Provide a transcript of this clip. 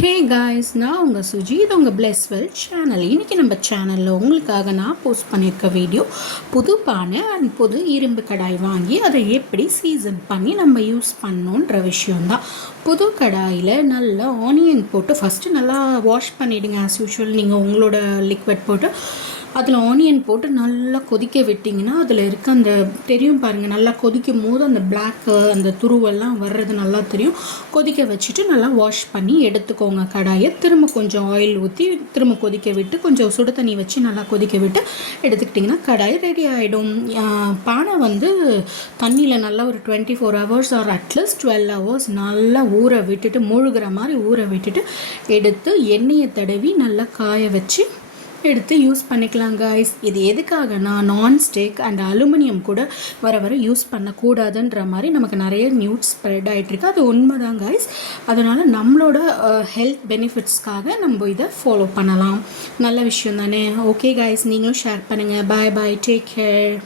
Hey guys, நான் உங்கள் சுஜி, இது உங்கள் பிளெஸ்வெல் சேனல். இன்றைக்கி நம்ம சேனலில் உங்களுக்காக நான் போஸ்ட் பண்ணியிருக்க வீடியோ புது பானை அண்ட் புது இரும்பு கடாய் வாங்கி அதை எப்படி சீசன் பண்ணி நம்ம யூஸ் பண்ணோன்ற விஷயந்தான். புது கடாயில் நல்லா ஆனியன் போட்டு ஃபஸ்ட்டு நல்லா வாஷ் பண்ணிவிடுங்க. ஆஸ் யூஷுவல் நீங்கள் உங்களோட லிக்விட் போட்டு அதில் ஆனியன் போட்டு நல்லா கொதிக்க விட்டிங்கன்னா அதில் இருக்க அந்த தெரியும் பாருங்கள், நல்லா கொதிக்கும் போது அந்த பிளாக்கு அந்த துருவெல்லாம் வர்றது நல்லா தெரியும். கொதிக்க வச்சுட்டு நல்லா வாஷ் பண்ணி எடுத்துக்கோங்க கடாயை. திரும்ப கொஞ்சம் ஆயில் ஊற்றி திரும்ப கொதிக்க விட்டு கொஞ்சம் சுடு தண்ணி வச்சு நல்லா கொதிக்க விட்டு எடுத்துக்கிட்டிங்கன்னா கடாய் ரெடி ஆகிடும். பானை வந்து தண்ணியில் நல்லா ஒரு 24 hours ஆர் அட்லீஸ்ட் 12 hours நல்லா ஊற விட்டுட்டு மூழ்கிற மாதிரி ஊற விட்டுட்டு எடுத்து எண்ணெயை தடவி நல்லா காய வச்சு எடுத்து யூஸ் பண்ணிக்கலாம் காய்ஸ். இது எதுக்காகனா நான்ஸ்டிக் அண்ட் அலுமினியம் கூட வர வர யூஸ் பண்ணக்கூடாதுன்ற மாதிரி நமக்கு நிறைய நியூஸ் ஸ்ப்ரெட் ஆகிட்டுருக்கு. அது உண்மைதான் காய்ஸ். அதனால் நம்மளோட ஹெல்த் பெனிஃபிட்ஸ்க்காக நம்ம இதை ஃபாலோ பண்ணலாம். நல்ல விஷயம் தானே? ஓகே காய்ஸ், நீங்களும் ஷேர் பண்ணுங்கள். பாய் பாய், டேக் கேர்.